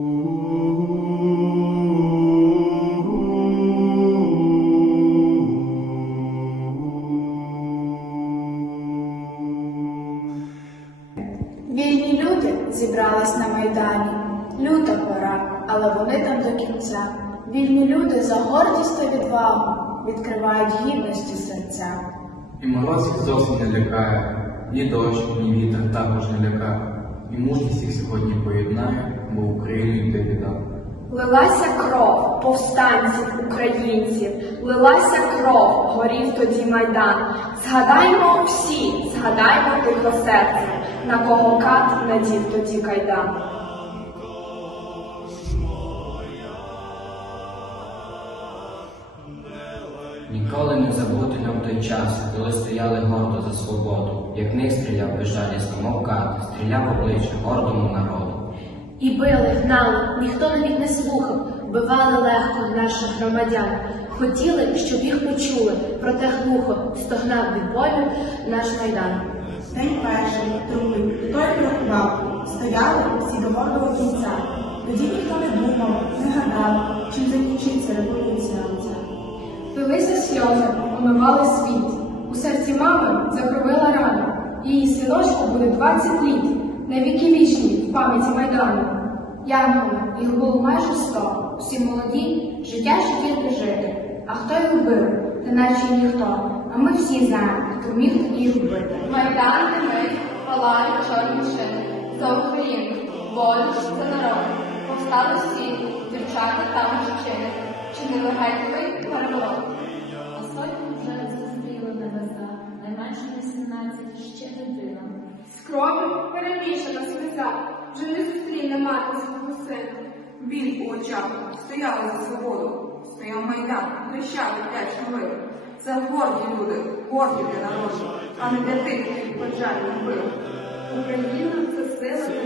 Вільні люди зібрались на майдані. Люта пора, але вони там до кінця. Вільні люди за гордість та відвагу відкривають гідності серця. І мороз їх зовсім не лякає, ні дощ, ні вітер також не лякає. І мужність їх сьогодні поєднає, бо Україну йде біда. Лилася кров повстанців українців, лилася кров, горів тоді майдан. Згадаймо всі, згадаймо тихо серце, на кого кат надів тоді кайдан. Ніколи не забути нам той час, коли стояли гордо за свободу, як них стріляв безжалісно, мов кат, стріляв обличчя гордому народу. І били, гнали, ніхто навіть не слухав, вбивали легко наших громадян. Хотіли, щоб їх почули, проте глухо стогнав від болю наш майдан. День перший, другий, той порахував, стояли всі до гордого кінця. Тоді ніхто не думав, не гадав, чим закінчиться революція оця. Сльози, омивали світ. У серці мами закровила рана. Її синочку буде 20 літ, на віки вічні в пам'яті майдану. Янголи, їх було майже сто. Всі молоді, життя ще тільки жити. А хто їх вбив? Та наче ніхто. А ми всі знаємо, хто міг їх вбити. Майдан не ми, палають чорні шини. За Україну, волю за народ. Повстали всі, дівчата та мужчини. Чинили гайковий переворот. А сотні З перемішана сльоза, вже не зустріне мати свого сина. Біль у очах, стояли за свободу, стояв майдан, хрещали п'ять хвилин. Це горді люди, горді для народу, а не для тих, які поджарі вбив. Україна це сила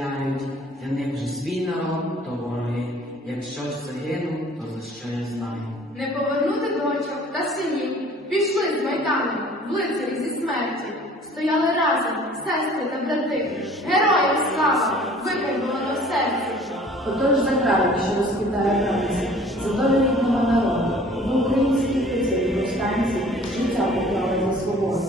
так стріляють. Для них же свій народ, то вороги. Якщо ж загину, то за що я знаю. Не повернути дочок та синів. Пішли з майдану, лицарі зі смерті. Стояли разом, сестри та брати. Героям слава, випадувано в серці. Отож за край, що розквітає правиця, за долю рідного народу, в українській пеці повстанці життя поклали на свободу.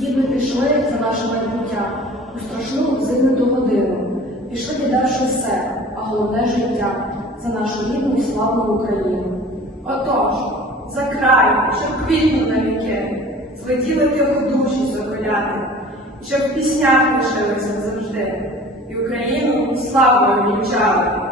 Гідно пішли за наше майбуття у страшну зигнуту годину. Пішли, віддавши все, а головне життя за нашу рідну і славну Україну. Отож, за край, щоб квітнув на віки, зведіли його душі соколяти, щоб в піснях лишилися завжди, і Україну славою вінчали.